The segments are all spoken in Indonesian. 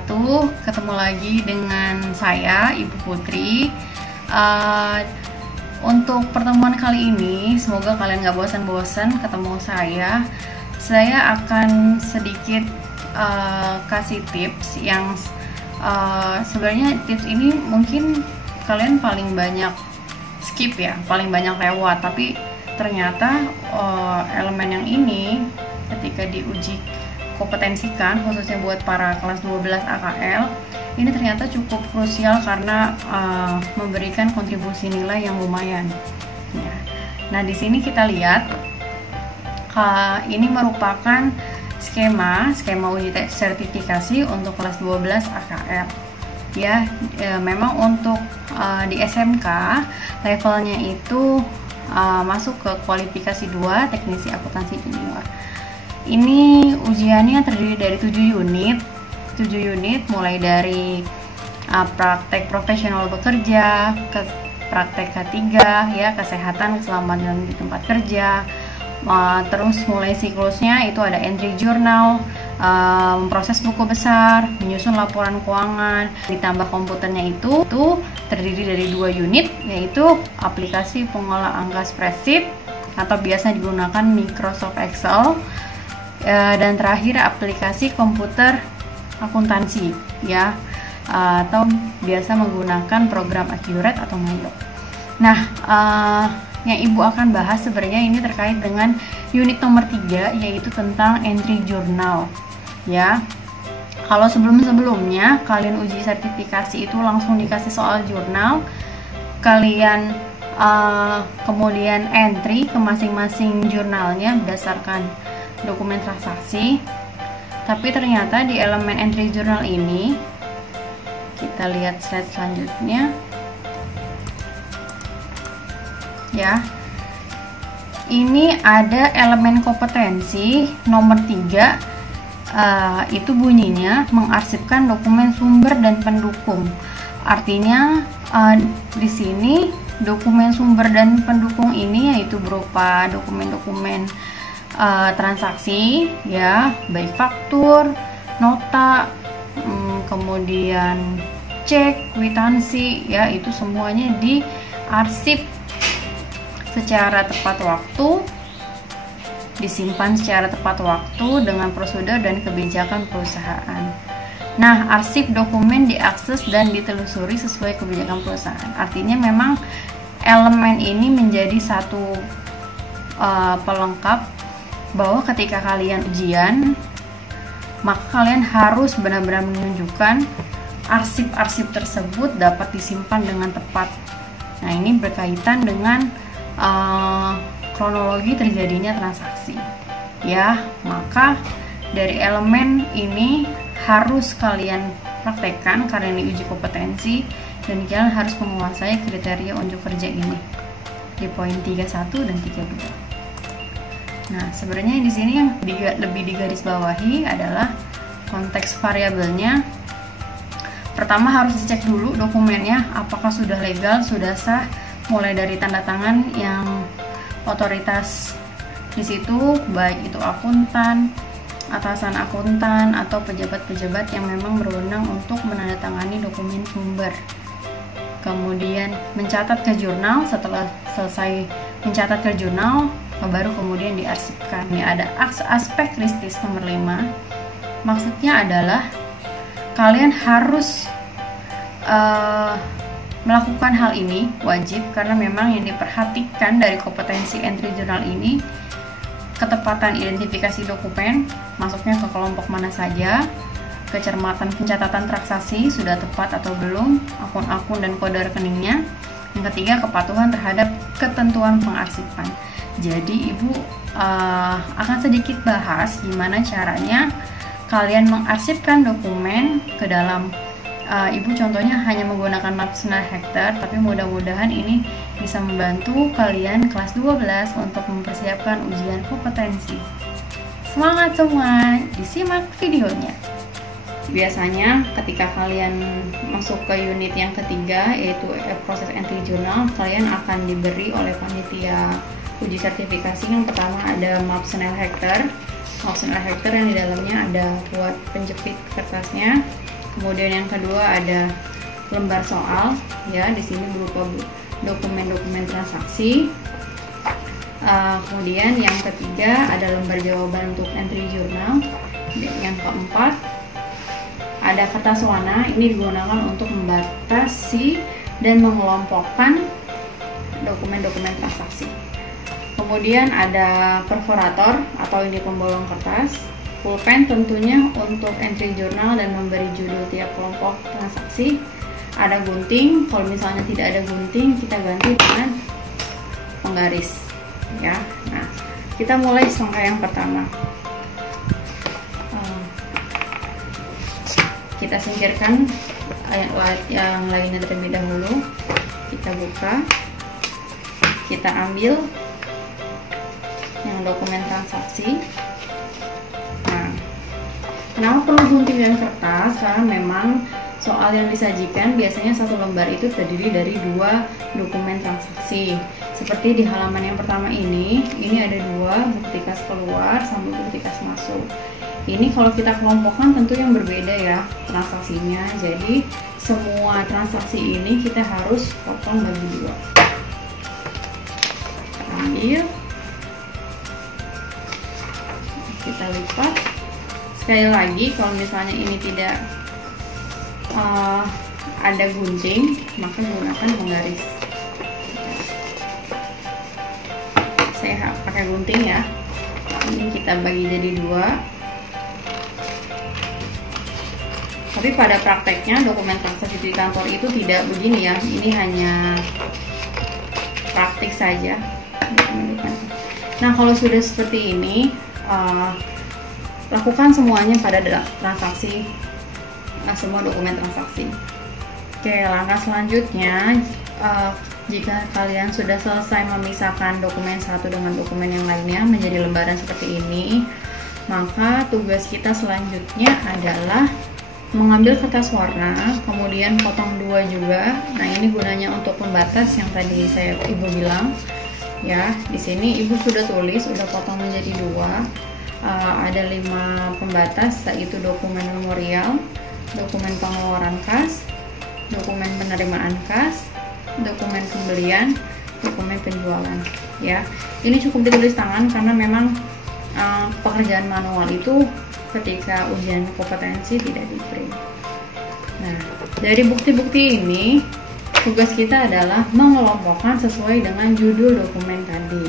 wabarakatuh. Ketemu lagi dengan saya, Ibu Putri. Untuk pertemuan kali ini, semoga kalian gak bosan-bosan ketemu saya. Saya akan sedikit kasih tips yang sebenarnya tips ini mungkin kalian paling banyak skip ya, paling banyak lewat. Tapi ternyata elemen yang ini ketika diuji kompetensikan, khususnya buat para kelas 12 AKL, ini ternyata cukup krusial karena memberikan kontribusi nilai yang lumayan ya. Nah, di sini kita lihat ini merupakan skema uji sertifikasi untuk kelas 12 AKL ya. Memang untuk di SMK levelnya itu masuk ke kualifikasi 2 teknisi akuntansi junior. Ini ujiannya terdiri dari 7 unit mulai dari praktek profesional bekerja, ke praktek K3 ya, kesehatan keselamatan di tempat kerja. Terus mulai siklusnya itu ada entry journal, memproses buku besar, menyusun laporan keuangan, ditambah komputernya itu terdiri dari 2 unit, yaitu aplikasi pengolah angka spreadsheet atau biasa digunakan Microsoft Excel, dan terakhir aplikasi komputer akuntansi ya, atau biasa menggunakan program Accurate atau Milo. Nah, yang Ibu akan bahas sebenarnya ini terkait dengan unit nomor 3, yaitu tentang entry journal ya. Kalau sebelumnya kalian uji sertifikasi itu langsung dikasih soal jurnal, kalian kemudian entry ke masing-masing jurnalnya berdasarkan dokumen transaksi. Tapi ternyata di elemen entry journal ini, kita lihat slide selanjutnya ya, ini ada elemen kompetensi nomor 3, itu bunyinya mengarsipkan dokumen sumber dan pendukung. Artinya di sini dokumen sumber dan pendukung ini yaitu berupa dokumen-dokumen transaksi ya, baik faktur, nota, kemudian cek, kwitansi ya, itu semuanya diarsip secara tepat waktu, disimpan secara tepat waktu dengan prosedur dan kebijakan perusahaan. Nah, arsip dokumen diakses dan ditelusuri sesuai kebijakan perusahaan. Artinya memang elemen ini menjadi satu pelengkap bahwa ketika kalian ujian, maka kalian harus benar-benar menunjukkan arsip-arsip tersebut dapat disimpan dengan tepat. Nah, ini berkaitan dengan kronologi terjadinya transaksi ya. Maka dari elemen ini harus kalian praktekkan karena ini uji kompetensi, dan kalian harus menguasai kriteria unjuk kerja ini di poin 31 dan 32. Nah, sebenarnya di sini yang lebih digarisbawahi adalah konteks variabelnya. Pertama harus dicek dulu dokumennya apakah sudah legal, sudah sah, mulai dari tanda tangan yang otoritas di situ, baik itu akuntan, atasan akuntan, atau pejabat-pejabat yang memang berwenang untuk menandatangani dokumen sumber. Kemudian mencatat ke jurnal. Setelah selesai mencatat ke jurnal, baru kemudian diarsipkan. Ini ada aspek kritis nomor 5. Maksudnya adalah kalian harus melakukan hal ini wajib, karena memang yang diperhatikan dari kompetensi entry journal ini ketepatan identifikasi dokumen, masuknya ke kelompok mana saja, kecermatan pencatatan transaksi sudah tepat atau belum, akun-akun dan kode rekeningnya. Yang ketiga, kepatuhan terhadap ketentuan pengarsipan. Jadi Ibu akan sedikit bahas gimana caranya kalian mengarsipkan dokumen ke dalam Ibu contohnya hanya menggunakan Mapsner Hector, tapi mudah-mudahan ini bisa membantu kalian kelas 12 untuk mempersiapkan ujian kompetensi. Semangat semua, disimak videonya. Biasanya ketika kalian masuk ke unit yang ketiga, yaitu proses entry journal, kalian akan diberi oleh panitia uji sertifikasi. Yang pertama ada Mapsner Hector yang di dalamnya ada buat penjepit kertasnya. Kemudian yang kedua ada lembar soal, ya, di sini berupa dokumen-dokumen transaksi. Kemudian yang ketiga ada lembar jawaban untuk entry jurnal. Yang keempat ada kertas warna, ini digunakan untuk membatasi dan mengelompokkan dokumen-dokumen transaksi. Kemudian ada perforator atau ini pembolong kertas, pulpen tentunya untuk entry jurnal dan memberi judul tiap kelompok transaksi. Ada gunting, kalau misalnya tidak ada gunting kita ganti dengan penggaris, ya. Nah, kita mulai langkah yang pertama. Kita singkirkan yang lainnya terlebih dahulu. Kita buka, kita ambil yang dokumen transaksi. Nah, kenapa perlu gunting dan kertas? Karena memang soal yang disajikan biasanya satu lembar itu terdiri dari 2 dokumen transaksi. Seperti di halaman yang pertama ini ada 2 bukti kas keluar sama bukti kas masuk. Ini kalau kita kelompokkan tentu yang berbeda ya transaksinya. Jadi semua transaksi ini kita harus potong bagi 2. Kita ambil, kita lipat. Sekali lagi, kalau misalnya ini tidak ada gunting, maka gunakan penggaris. Saya pakai gunting ya. Ini kita bagi jadi 2. Tapi pada prakteknya dokumen transaksi di kantor itu tidak begini ya. Ini hanya praktik saja. Nah, kalau sudah seperti ini, lakukan semuanya pada transaksi, semua dokumen transaksi. Oke, langkah selanjutnya, jika kalian sudah selesai memisahkan dokumen satu dengan dokumen yang lainnya menjadi lembaran seperti ini, maka tugas kita selanjutnya adalah mengambil kertas warna, kemudian potong 2 juga. Nah, ini gunanya untuk pembatas yang tadi ibu bilang. Ya, di sini ibu sudah tulis, sudah potong menjadi 2. Ada 5 pembatas, yaitu dokumen memorial, dokumen pengeluaran kas, dokumen penerimaan kas, dokumen pembelian, dokumen penjualan. Ya, ini cukup ditulis tangan karena memang pekerjaan manual itu ketika ujian kompetensi tidak di print. Nah, dari bukti-bukti ini tugas kita adalah mengelompokkan sesuai dengan judul dokumen tadi.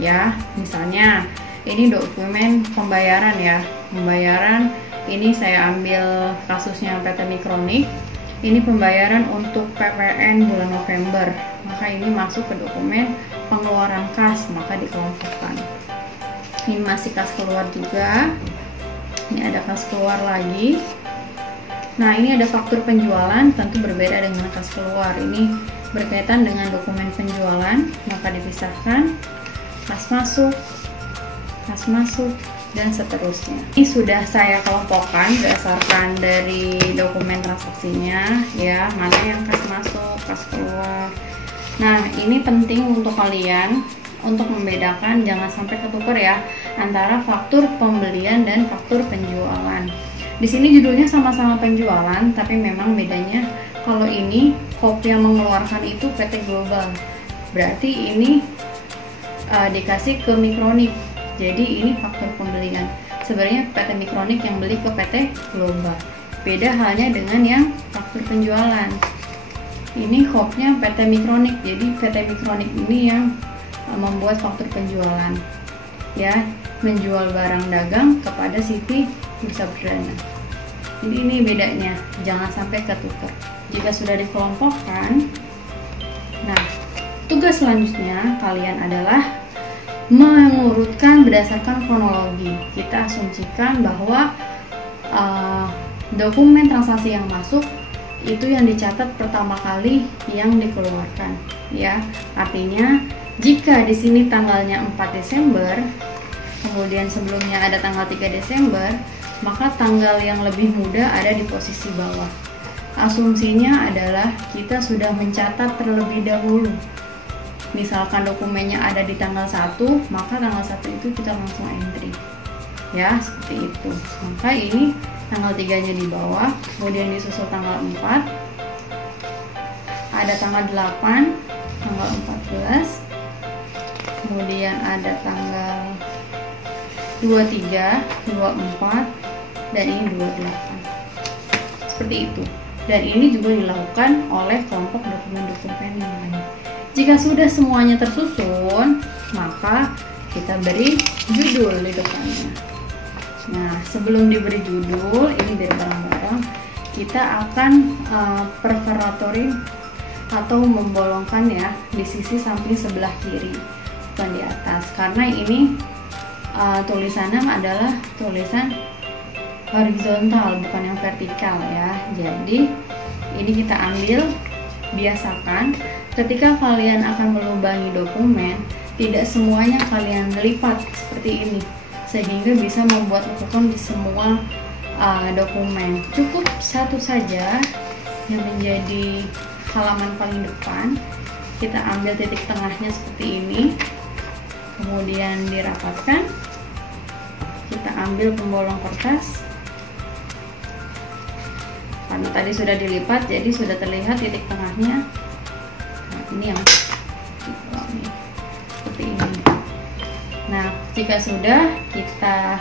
Ya, misalnya ini dokumen pembayaran ya. Pembayaran ini saya ambil kasusnya PT Mikronik. Ini pembayaran untuk PPN bulan November. Maka ini masuk ke dokumen pengeluaran kas, maka dikelompokkan. Ini masih kas keluar juga. Ini ada kas keluar lagi. Nah, ini ada faktur penjualan, tentu berbeda dengan kas keluar. Ini berkaitan dengan dokumen penjualan, maka dipisahkan. Kas masuk, dan seterusnya. Ini sudah saya kelompokkan berdasarkan dari dokumen transaksinya, ya, mana yang kas masuk, kas keluar. Nah, ini penting untuk kalian untuk membedakan, jangan sampai ketukar ya antara faktur pembelian dan faktur penjualan. Di sini judulnya sama-sama penjualan, tapi memang bedanya kalau ini kopi yang mengeluarkan itu PT Global, berarti ini dikasih ke Mikronik, jadi ini faktur pembelian. Sebenarnya PT Mikronik yang beli ke PT Global. Beda halnya dengan yang faktur penjualan. Ini kopnya PT Mikronik, jadi PT Mikronik ini yang membuat faktur penjualan, ya, menjual barang dagang kepada Siti Bursa Perdana. Jadi ini bedanya, jangan sampai ketukar. Jika sudah dikelompokkan, nah, tugas selanjutnya kalian adalah mengurutkan berdasarkan kronologi. Kita asumsikan bahwa dokumen transaksi yang masuk itu yang dicatat pertama kali yang dikeluarkan, ya. Artinya jika di sini tanggalnya 4 Desember, kemudian sebelumnya ada tanggal 3 Desember, maka tanggal yang lebih muda ada di posisi bawah. Asumsinya adalah kita sudah mencatat terlebih dahulu. Misalkan dokumennya ada di tanggal 1, maka tanggal 1 itu kita langsung entry. ya, seperti itu. Maka ini tanggal 3-nya di bawah, kemudian disusul tanggal 4, ada tanggal 8, tanggal 14, kemudian ada tanggal 23, 24, dan ini 28. Seperti itu. Dan ini juga dilakukan oleh kelompok dokumen-dokumen yang lain. Jika sudah semuanya tersusun, maka kita beri judul di depannya. Nah, sebelum diberi judul, ini biar bareng-bareng, kita akan perforatory atau membolongkan ya di sisi samping sebelah kiri, bukan di atas, karena ini tulisannya adalah tulisan horizontal, bukan yang vertikal ya. Jadi ini kita ambil, biasakan ketika kalian akan melubangi dokumen, tidak semuanya kalian lipat seperti ini, sehingga bisa membuat lekukan di semua dokumen. Cukup satu saja yang menjadi halaman paling depan, kita ambil titik tengahnya seperti ini, kemudian dirapatkan, kita ambil pembolong kertas. Karena tadi sudah dilipat, jadi sudah terlihat titik tengahnya. Nah, ini yang seperti ini. Nah, jika sudah, kita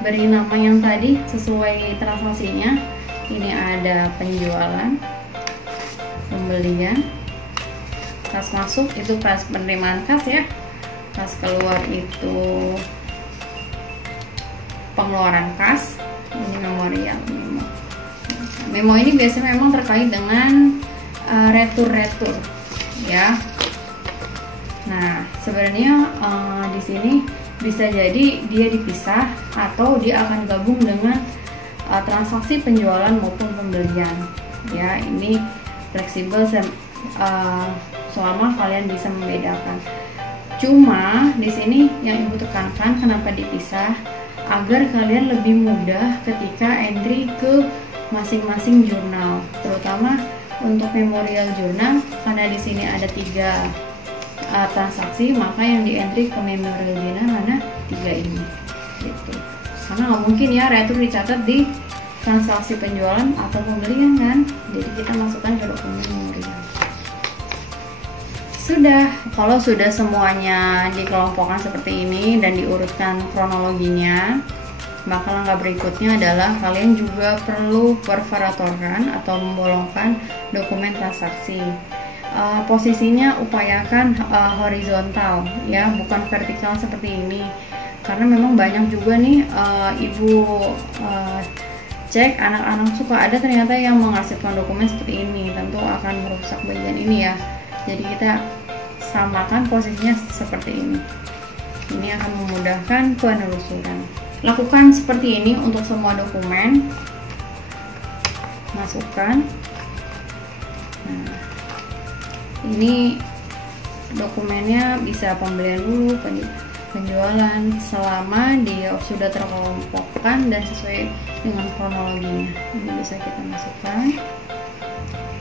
beri nama yang tadi sesuai transaksinya. Ini ada penjualan, pembelian, kas masuk itu kas penerimaan kas ya, kas keluar itu pengeluaran kas. Ini memorial, memo ini biasanya memang terkait dengan retur-retur ya. Nah, sebenarnya di sini bisa jadi dia dipisah atau dia akan gabung dengan transaksi penjualan maupun pembelian ya. Ini fleksibel selama kalian bisa membedakan. Cuma di sini yang ibu tekankan kenapa dipisah, agar kalian lebih mudah ketika entry ke masing-masing jurnal, terutama untuk memorial jurnal, karena di sini ada 3 transaksi, maka yang di entry ke memorial jurnal mana 3 ini gitu. Karena nggak mungkin ya retur dicatat di transaksi penjualan atau pembelian kan, jadi kita masukkan ke dokumen memorial. Sudah, kalau sudah semuanya dikelompokkan seperti ini dan diurutkan kronologinya, maka langkah berikutnya adalah kalian juga perlu perforatorkan atau membolongkan dokumen transaksi. Posisinya upayakan horizontal ya, bukan vertikal seperti ini, karena memang banyak juga nih ibu cek anak-anak suka ada ternyata yang mengarsipkan dokumen seperti ini, tentu akan merusak bagian ini ya. Jadi kita samakan posisinya seperti ini. Ini akan memudahkan penelusuran. Lakukan seperti ini untuk semua dokumen. Masukkan. Nah, ini dokumennya bisa pembelian dulu, penjualan, selama dia sudah terkelompokkan dan sesuai dengan kronologinya. Ini bisa kita masukkan,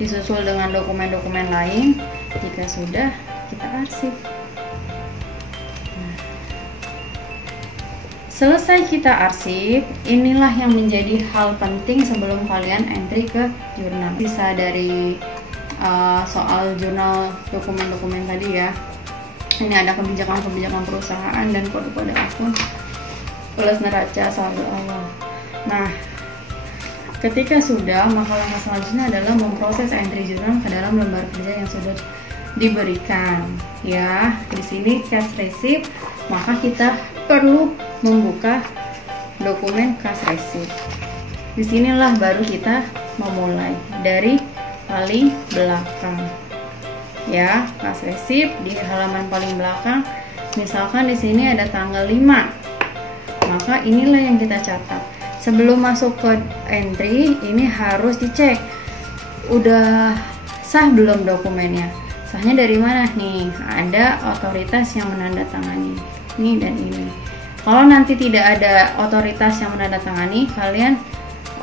disusul dengan dokumen-dokumen lain. Jika sudah, kita arsip. Selesai kita arsip, inilah yang menjadi hal penting sebelum kalian entry ke jurnal. Bisa dari soal jurnal dokumen-dokumen tadi ya. Ini ada kebijakan-kebijakan perusahaan dan kode-kode akun plus neraca saldo awal. Nah, ketika sudah, maka langkah selanjutnya adalah memproses entry jurnal ke dalam lembar kerja yang sudah diberikan ya. Di sini cash receipt, maka kita perlu membuka dokumen cash receipt. Disinilah baru kita memulai dari paling belakang ya. Cash receipt di halaman paling belakang, misalkan di sini ada tanggal 5, maka inilah yang kita catat. Sebelum masuk ke entry, ini harus dicek udah sah belum dokumennya. Sahnya dari mana nih? Ada otoritas yang menandatangani ini dan ini. Kalau nanti tidak ada otoritas yang menandatangani, kalian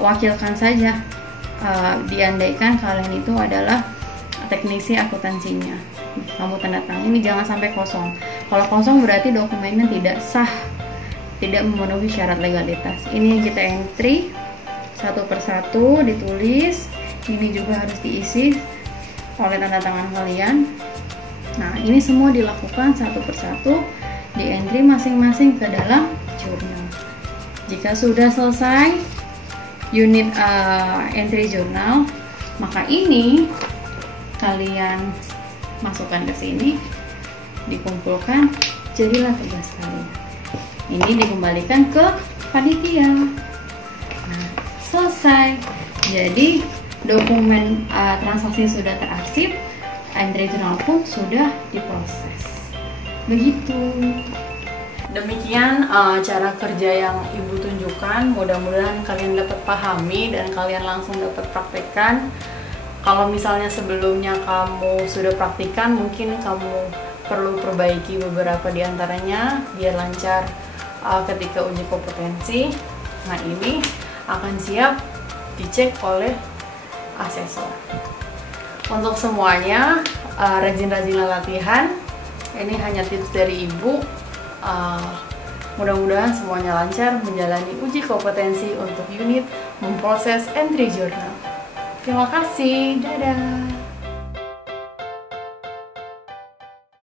wakilkan saja. Diandaikan kalian itu adalah teknisi akuntansinya, kamu tanda tangan. Ini jangan sampai kosong. Kalau kosong berarti dokumennya tidak sah tidak memenuhi syarat legalitas. Ini kita entry satu persatu, ditulis. Ini juga harus diisi oleh tanda tangan kalian. Nah, ini semua dilakukan satu persatu, di entry masing-masing ke dalam jurnal. Jika sudah selesai unit entry jurnal, maka ini kalian masukkan ke sini, dikumpulkan, jadilah tugas kalian. Ini dikembalikan ke panitia. Nah, selesai. Jadi dokumen transaksi sudah terarsip, entry jurnal pun sudah diproses. Begitu. Demikian cara kerja yang Ibu tunjukkan. Mudah-mudahan kalian dapat pahami dan kalian langsung dapat praktekkan. Kalau misalnya sebelumnya kamu sudah praktikan, mungkin kamu perlu perbaiki beberapa di antaranya biar lancar ketika uji kompetensi. Nah, ini akan siap dicek oleh asesor. Untuk semuanya, rajin-rajinlah latihan. Ini hanya tips dari Ibu. Mudah-mudahan semuanya lancar menjalani uji kompetensi untuk unit memproses entry jurnal. Terima kasih, dadah.